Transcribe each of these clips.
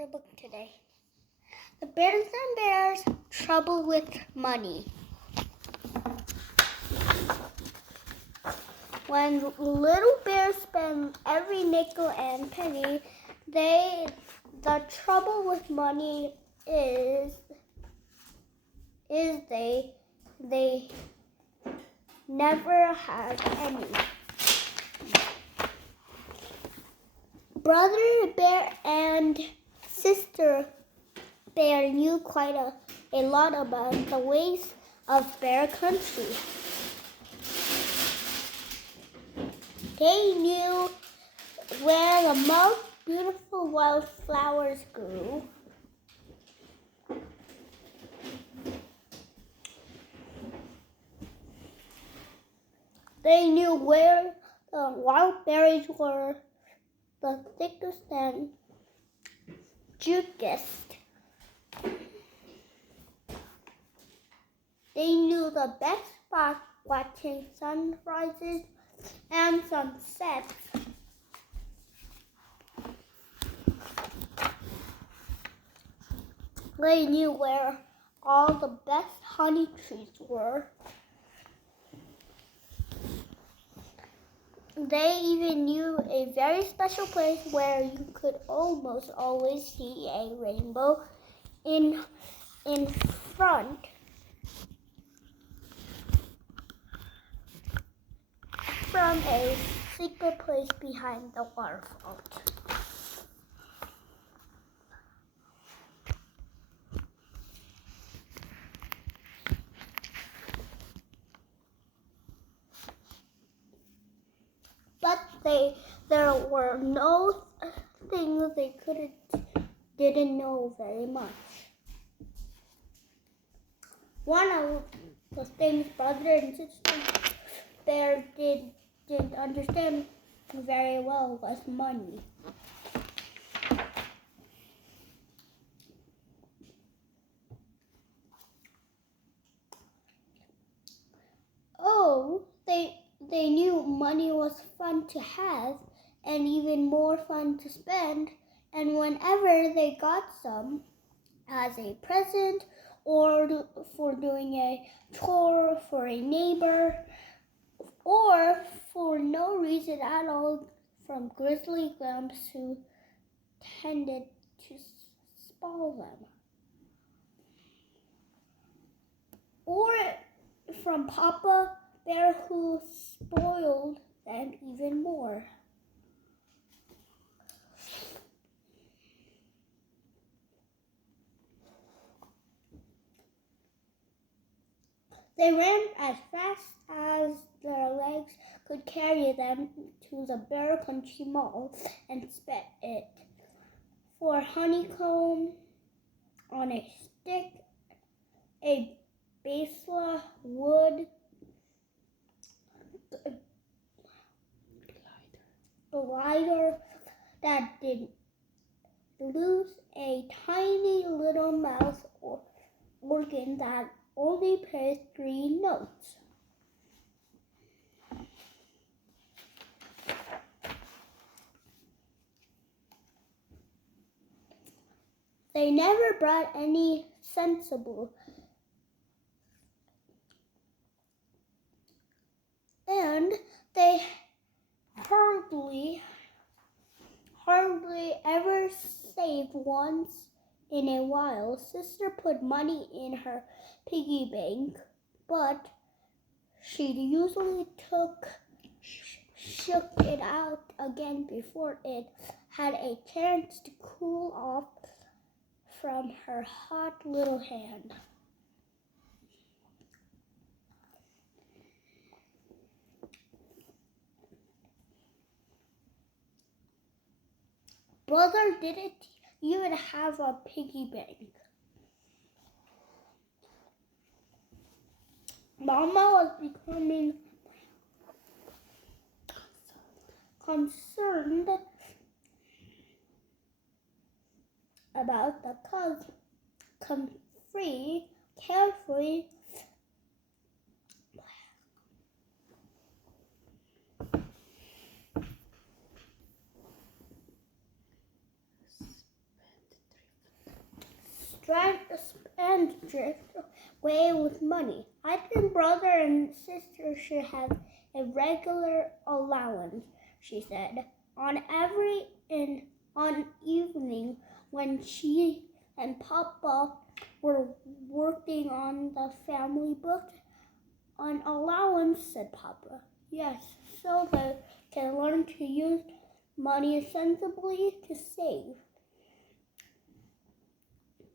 to look today. The Berenstain Bears Trouble with Money. When little bears spend every nickel and penny, the trouble with money is they never have any. Brother Bear and Sister Bear knew quite a lot about the ways of bear country. They knew where the most beautiful wildflowers grew. They knew where the wild berries were the thickest and juiciest. They knew the best spot watching sunrises and sunsets. They knew where all the best honey trees were. They even knew a very special place where you could almost always see a rainbow in front from a secret place behind the waterfall. But there were no things they didn't know very much. One of the things Brother and Sister Bear didn't understand very well was money. Oh, they knew money was fun to have and even more fun to spend, and whenever they got some as a present or for doing a chore for a neighbor or for no reason at all from grizzly grumps who tended to spoil them, or from Papa Bear who spoiled them even more. They ran as fast as their legs could carry them to the Bear Country Mall and spent it for honeycomb on a stick, a basla wood glider that did lose a tiny little mouse organ that only plays 3 notes. They never brought any sensible, and they hardly ever saved once in a while. Sister put money in her piggy bank, but she usually shook it out again before it had a chance to cool off from her hot little hand. Brother didn't even have a piggy bank. Mama was becoming concerned about the carefree and drift away with money. I think brother and sister should have a regular allowance, she said. On evening when she and Papa were working on the family book. An allowance, said Papa. Yes, so they can learn to use money sensibly to save,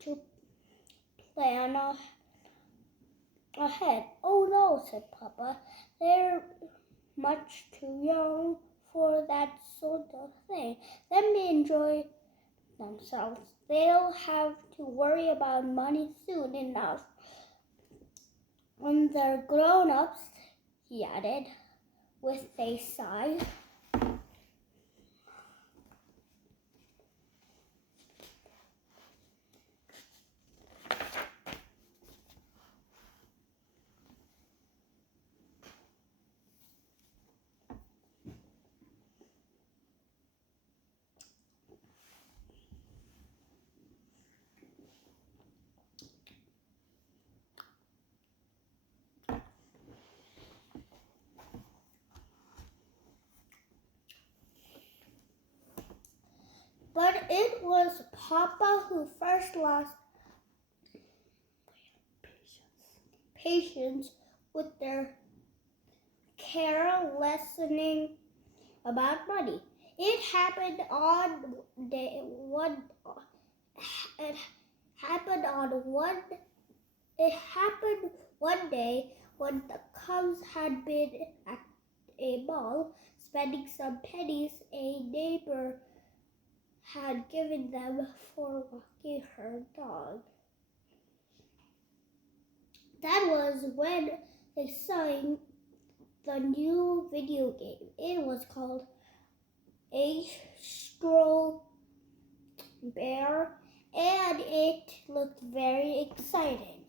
to plan ahead. Oh no, said Papa. They're much too young for that sort of thing. Let me enjoy themselves. They'll have to worry about money soon enough. When they're grown-ups, he added with a sigh. But it was Papa who first lost patience with their carelessness about money. It happened one day when the Cubs had been at a ball, spending some pennies a neighbor had given them for walking her dog. That was when they saw the new video game. It was called Berenstain Bear, and it looked very exciting.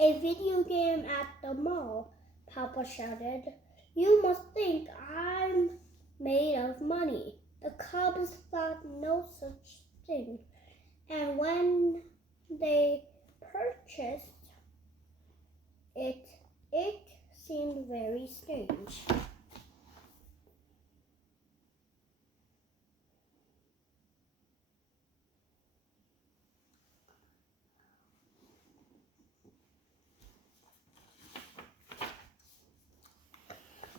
A video game at the mall, Papa shouted. You must think I'm made of money. The Cubs thought no such thing, and when they purchased it, it seemed very strange.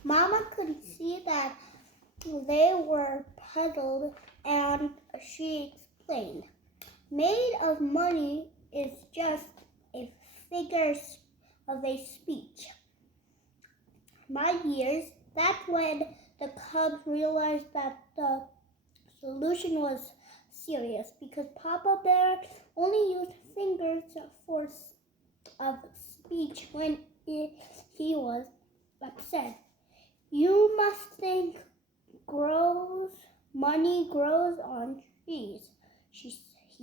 Mama could see that they were puzzled, and she explained, made of money is just a figure of a speech. My dears, that's when the Cubs realized that the solution was serious, because Papa Bear only used fingers of speech when he was upset. You must think money grows on trees, he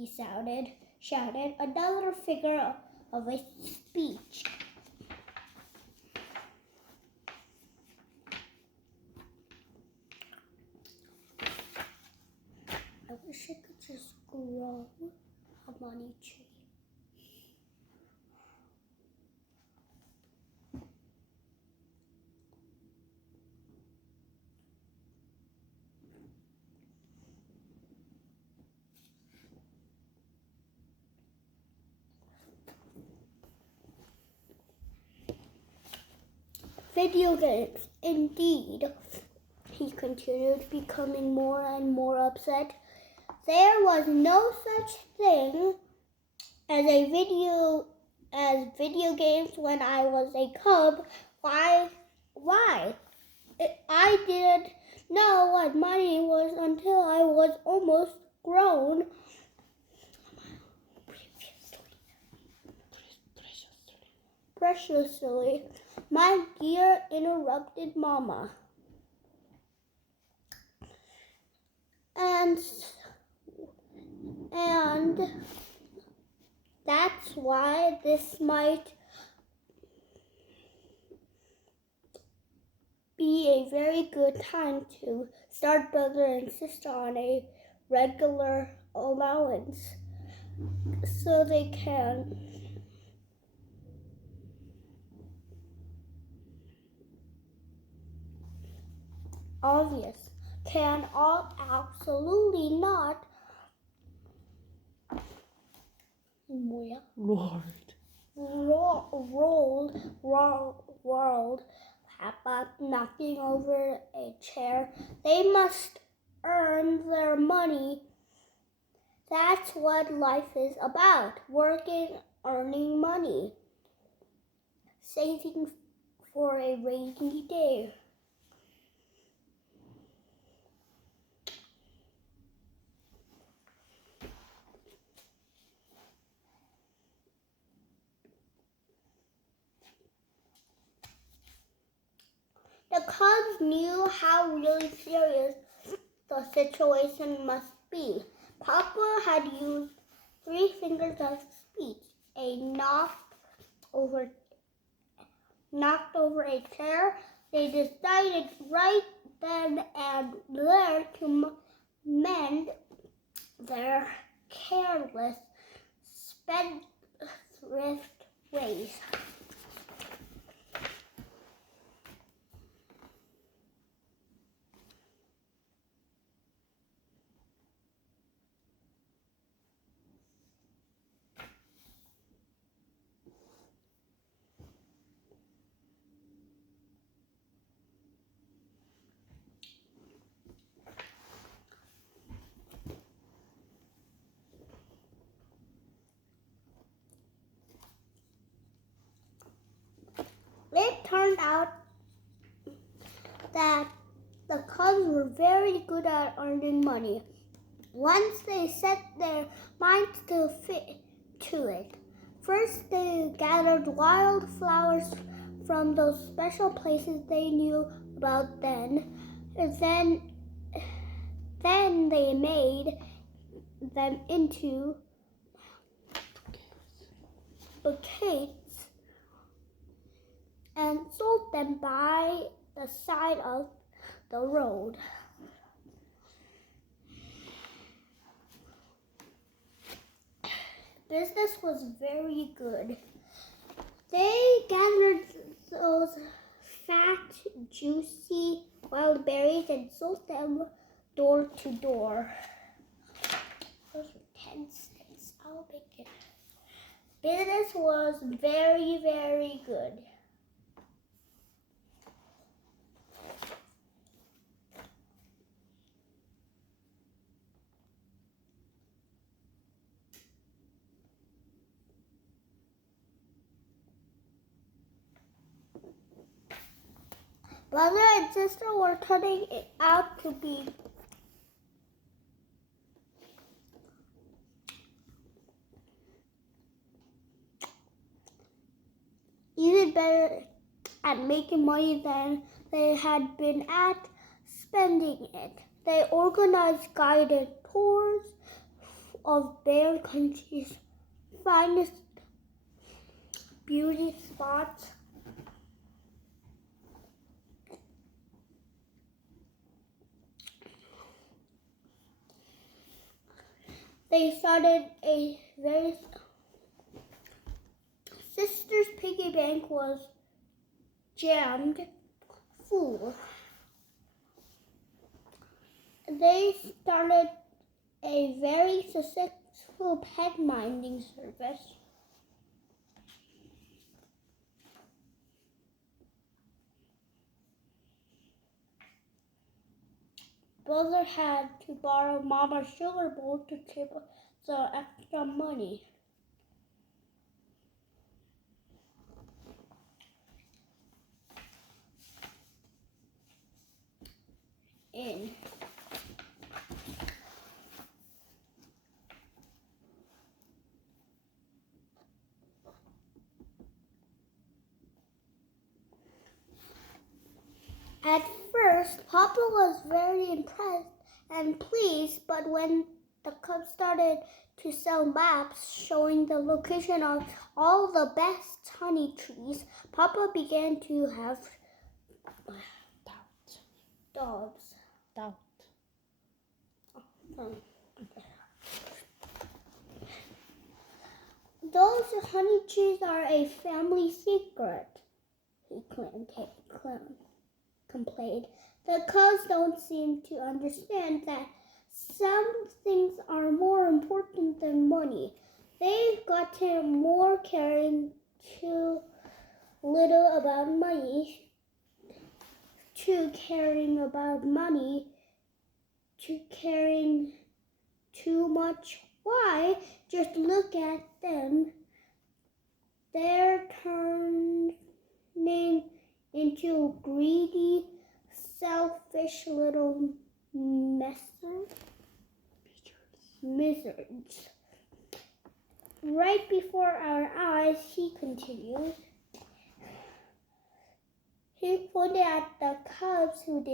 shouted, another figure of a speech. I wish I could just grow a money tree. Video games, indeed, he continued, becoming more and more upset. There was no such thing as video games when I was a cub. Why? I didn't know what money was until I was almost grown. Preciously, My dear, interrupted Mama. And that's why this might be a very good time to start brother and sister on a regular allowance so they can obvious can all absolutely not world about knocking over a chair. They must earn their money. That's what life is about. Working, earning money, saving for a rainy day. The cubs knew how really serious the situation must be. Papa had used 3 fingers of speech, a knocked over a chair. They decided right then and there to mend their careless, spendthrift ways. It turned out that the cubs were very good at earning money once they set their minds to it. First, they gathered wild flowers from those special places they knew about then. Then they made them into bouquets and sold them by the side of the road. Business was very good. They gathered those fat, juicy wild berries and sold them door to door. Those were 10 cents. I'll make it. Business was very, very good. Brother and sister were turning it out to be even better at making money than they had been at spending it. They organized guided tours of Bear Country's finest beauty spots. They started a very sister's piggy bank was jammed full. They started a very successful pet minding service. Brother had to borrow Mama's sugar bowl to keep the extra money in. At first, Papa was very impressed and pleased, but when the cubs started to sell maps showing the location of all the best honey trees, Papa began to have doubts. Those honey trees are a family secret, he complained. The cubs don't seem to understand that some things are more important than money. They've gotten more caring too little about money, to caring about money, to caring too much. Why? Just look at them. They're turning into greedy, selfish little miseries. Right before our eyes, he continued. He pointed at the cubs who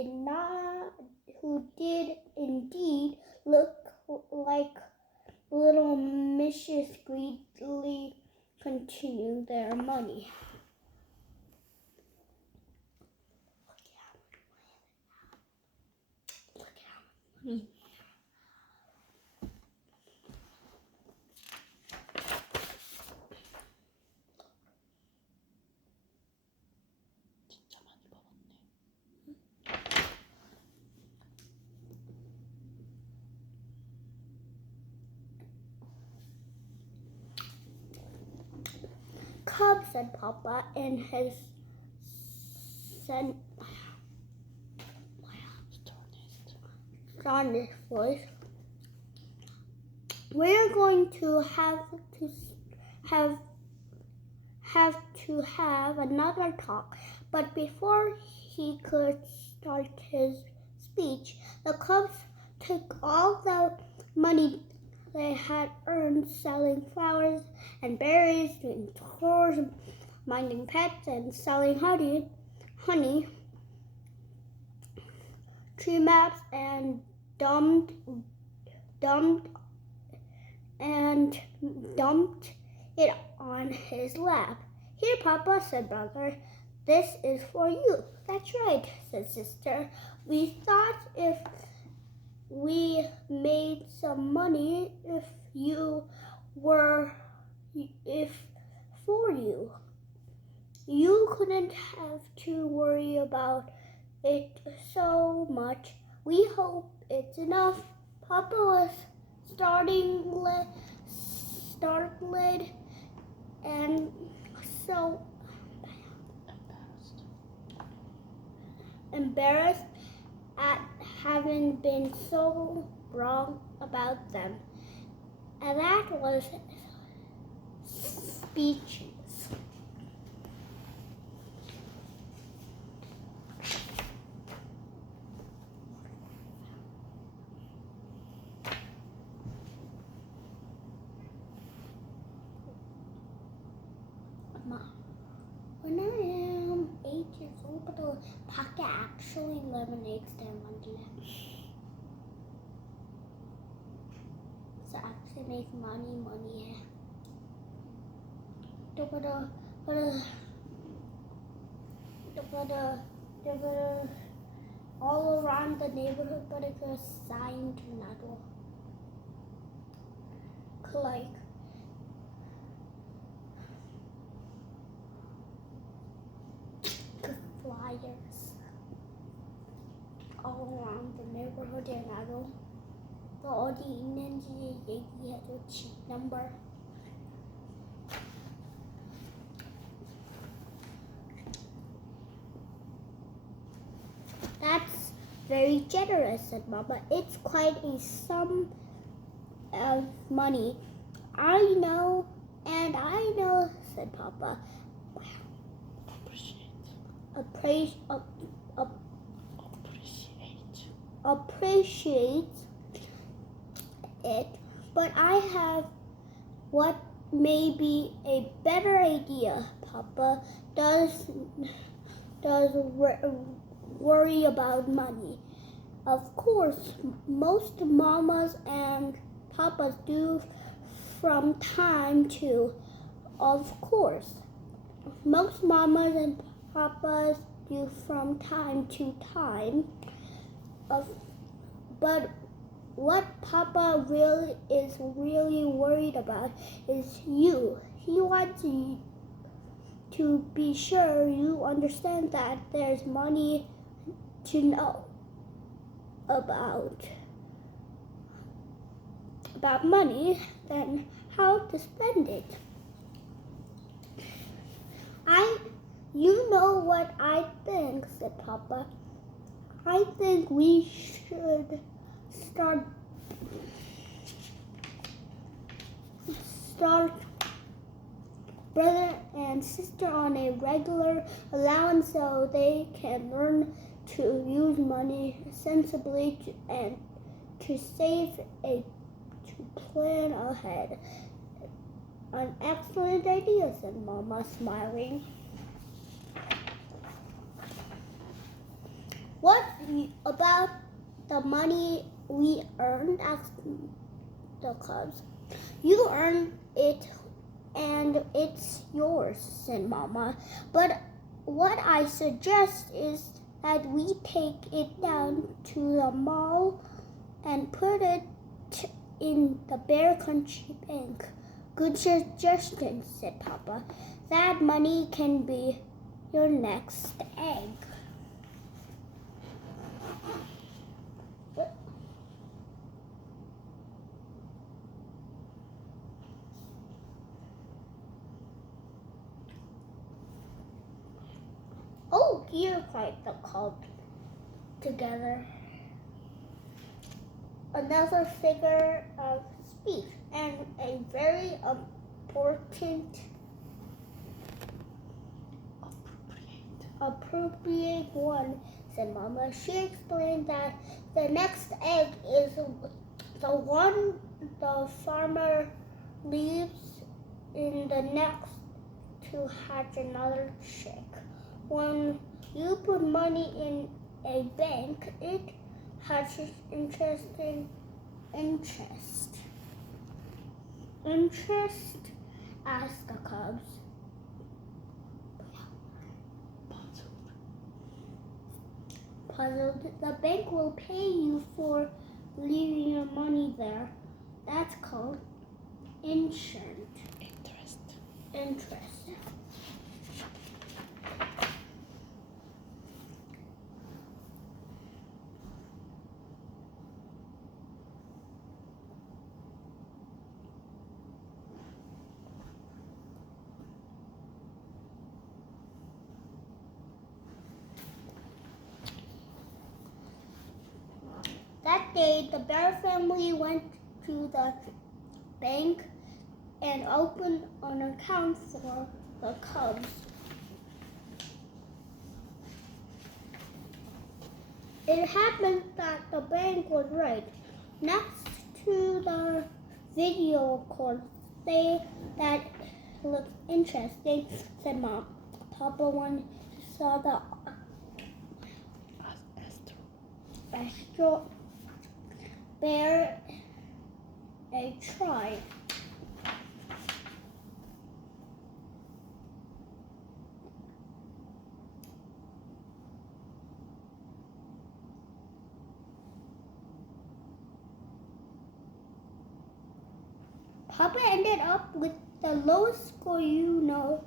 did indeed look like little mischief greedily continue their money. Look at me. Cub, said Papa in his astonished voice. We're going to have another talk. But before he could start his speech, the cubs took all the money they had earned selling flowers and berries, doing chores, minding pets, and selling honey, tree maps, and dumped it on his lap. Here, Papa, said Brother. This is for you. That's right, said Sister. We thought if we made some money for you. You couldn't have to worry about it so much. We hope it's enough. Papa was startled and so embarrassed at having been so wrong about them. And that was speechless. When I am 8 years old, but the pocket actually lemonade stand on the left. So actually make money. All around the neighborhood, but it's a sign to not like. Flyers all around the neighborhood and I don't the audience has a cheap number. That's very generous, said Mama. It's quite a sum of money. I know, said Papa. Appreciate it, but I have what may be a better idea, Papa. Does worry about money. Of course, most mamas and papas do from time to. Of course, most mamas and papas do from time to time. But what Papa is really worried about is you. He wants you to be sure you understand that there's money to know about money, then how to spend it. You know what I think, said Papa. I think we should start brother and sister on a regular allowance so they can learn to use money sensibly and to save to plan ahead. An excellent idea, said Mama, smiling. What about the money we earned? Asked the Cubs. You earned it and it's yours, said Mama. But what I suggest is that we take it down to the mall and put it in the Bear Country Bank. Good suggestion, said Papa. That money can be your next egg. Oh dear, cried the Cub together. Another figure of speech and a very appropriate one, said Mama. She explained that the next egg is the one the farmer leaves in the nest to hatch another chick. When you put money in a bank, it hatches interest. Interest? Asked the Cubs. Puzzled. The bank will pay you for leaving your money there. That's called interest. That day, the Bear family went to the bank and opened an account for the Cubs. It happened that the bank was right next to the video course. That looked interesting, said Mom. Papa wanted to saw the Astro Bear a try. Papa ended up with the lowest score, you know.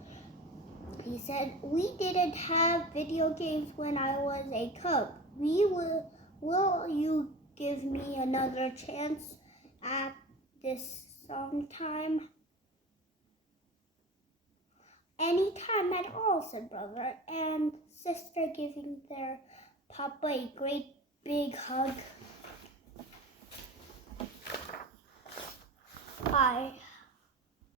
He said, we didn't have video games when I was a cub. Will you give me another chance at this sometime? Anytime at all, said brother and sister, giving their Papa a great big hug. Bye.